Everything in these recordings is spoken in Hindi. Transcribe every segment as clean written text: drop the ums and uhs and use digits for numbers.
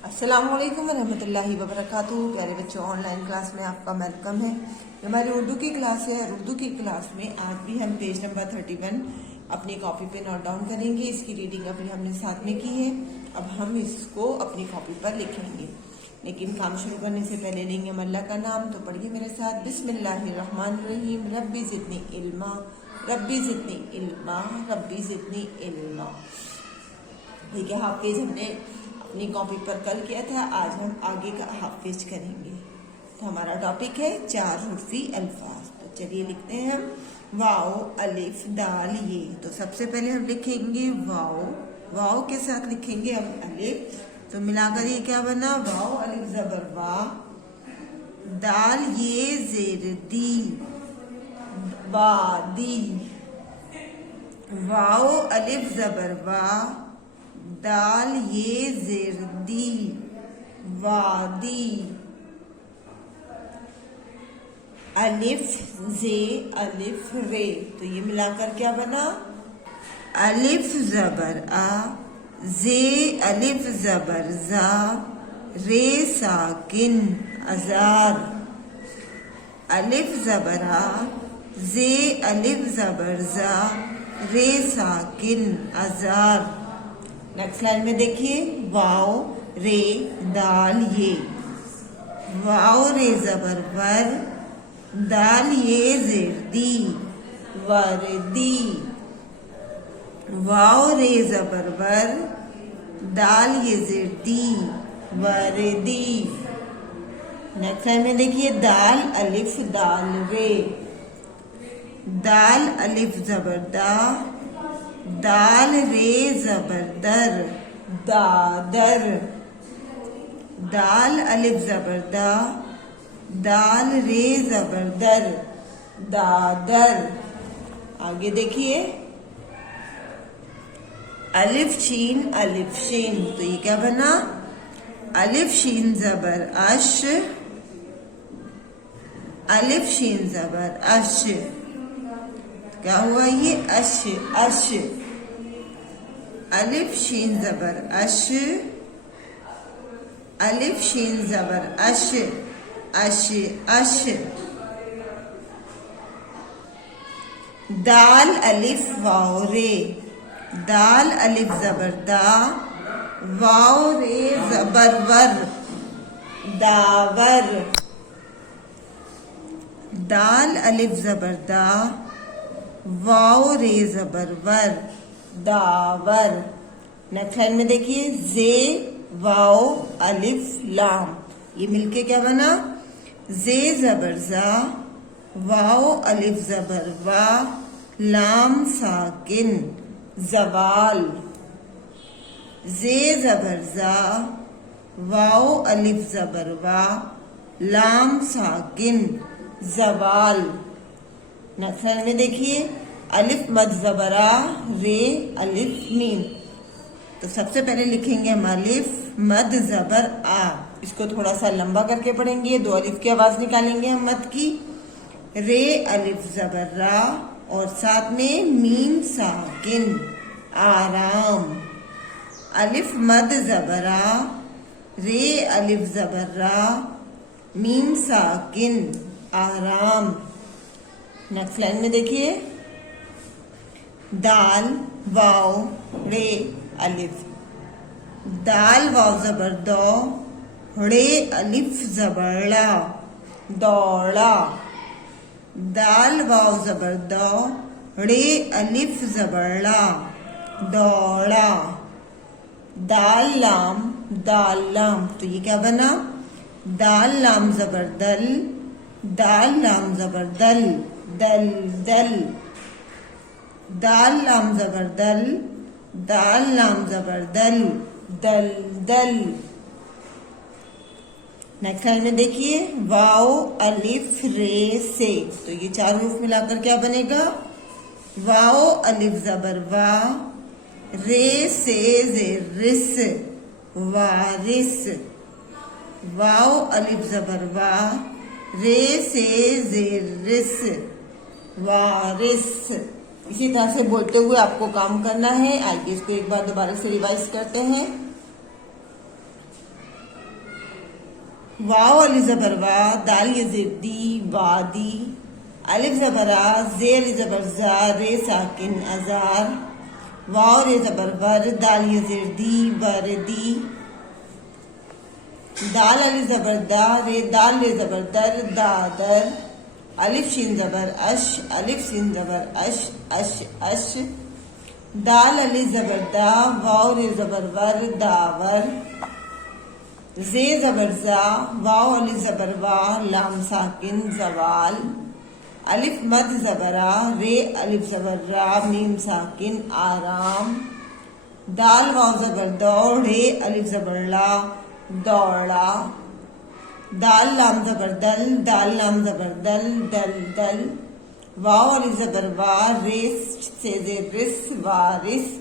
अस्सलामुअलैकुम वरहमतुल्लाहि वबरकातुहू। प्यारे बच्चों, ऑनलाइन क्लास में आपका वेलकम है। हमारी उर्दू की क्लास है और उर्दू की क्लास में आज भी हम पेज नंबर 31 अपनी कॉपी पे नोट डाउन करेंगे। इसकी रीडिंग अपनी हमने साथ में की है। अब हम इसको अपनी कॉपी पर लिखेंगे, लेकिन काम शुरू करने से पहले लेंगे हम अल्लाह का नाम। तो पढ़िए मेरे साथ, बिस्मिल्लाहिर्रहमानिर्रहीम। रब्बी ज़िदनी इल्मा, रब्बी ज़िदनी इल्मा, रब्बी ज़िदनी इल्मा। ठीक है, हाफिज हमने अपनी कॉपी पर कल किया था, आज हम आगे का हाफिज करेंगे। तो हमारा टॉपिक है 4 हुर्फी अल्फाज। तो चलिए लिखते हैं हम वाओ अलिफ दाल ये। तो सबसे पहले हम लिखेंगे वाओ, वाओ के साथ लिखेंगे हम अलिफ। तो मिलाकर ये क्या बना, वाओ अलिफ जबर वा, दाल ये जेर दी, वादी। वाओ अलिफ जबर वा, दाल ये जेर दी, वादी। अलिफ जे अलिफ रे। तो ये मिलाकर क्या बना, अलिफ जबर आ, जे अलिफ जबर जा, रे साकिन अजार। अलिफ जबर आ, जे अलिफ जबर जा, रे साकिन अजार। नेक्स्ट लाइन में देखिए, वाओ रे दाल ये। वाओ रे जबर वर, दाल ये जेर दी, वर्दी। वाओ रे जबर वर, दाल ये जेर दी, वर्दी। नेक्स्ट लाइन में देखिए, दाल अलिफ दाल रे। दाल अलिफ जबर दा, दाल रे जबर दर, दादर। दाल अलिफ जबर दा, दाल रे जबर दर, दादर। आगे देखिए, अलिफ शीन अलिफ शीन। तो ये क्या बना, अलिफ शीन जबर अश, अलिफ शीन जबर अश। क्या हुआ ये, अश अश। अलिफ शीन जबर अश, अलिफ शीन जबर अश, अश अश। दाल अलिफ वाओ रे, दाल अलिफ जबर दा, वाओ रे जबर वर, दावर। दाल अलिफ जबर दा, वाओ रे जबर वर, दावर। नेक्स्ट लाइन में देखिए, जे वाओ अलिफ लाम। ये मिलके क्या बना, जे जबर जा, वाओ अलिफ जबर वा, लाम साकिन जवाल। जे जबर जा, वाओ अलिफ जबर वा, लाम साकिन जवाल। नेक्स्ट लाइन में देखिए, अलिफ मद जबरा रे अलिफ मीम। तो सबसे पहले लिखेंगे हम अलिफ मद जबर आ। इसको थोड़ा सा लंबा करके पढ़ेंगे, 2 अलिफ की आवाज निकालेंगे हम मद की। रे अलिफ जबर रा और साथ में मीम साकिन आराम। अलिफ मद जबरा, रे अलिफ जबर रा, मीम साकिन आराम। नेक्स्ट लाइन में देखिए, दाल वाओ रे अलिफ। दाल वाओ जबर दो, रे अलिफ जबर ला, दौड़ा। दाल वाओ जबर दो, रे अलिफ जबर ला, दौड़ा। दाल लाम दाल लाम। तो ये क्या बना, दाल लाम जबर दल, दाल लाम जबर दल, दल दल। दाल लाम जबर दल, दाल लाम जबर दल, दल दल। नेक्स्ट लाइन में देखिए, वाओ अलिफ रे से। तो ये 4 हुरूफ मिलाकर क्या बनेगा, वाओ अलिफ जबर वा, रे से जेर रिस, वारिस। वाओ अलिफ जबर वा, रे से जेर रिस, वारिस। इसी तरह से बोलते हुए आपको काम करना है। आइए इसको एक बार दोबारा से रिवाइज करते हैं। वाव अली जबर वा, दाल ये जिद्दी वादी, अलिफ जबरा, जे अली जबर जा, रे साकिन अजार, वाव रे जबर वर, दाल ये जिर्दी बरदी, दाल अली जबर दा, रे दाल रे जबर दर दादर, अलिफ शीन जबर अश, अलिफ सीन जबर अश अश अश, दाल अली जबर दा, वाव रे जबर वर दावर, जे जबर जा, वाव अली जबर वा, लाम साकिन जवाल, अलिफ मद जबरा, रे अलिफ जबर रा, मीम साकिन आराम, दाल वाव जबर दौ, रे अलिफ जबर ला दौड़ा, दाल लाम जबर दल, दाल लाम जबर दल दल दल, वाव अली जबर वा, रेस से रिस वारिस।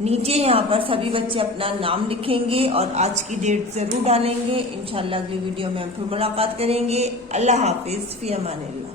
नीचे यहाँ पर सभी बच्चे अपना नाम लिखेंगे और आज की डेट जरूर डालेंगे। इंशाल्लाह अगली वीडियो में हम फिर मुलाकात करेंगे। अल्लाह हाफिज, फी अमानिल्लाह।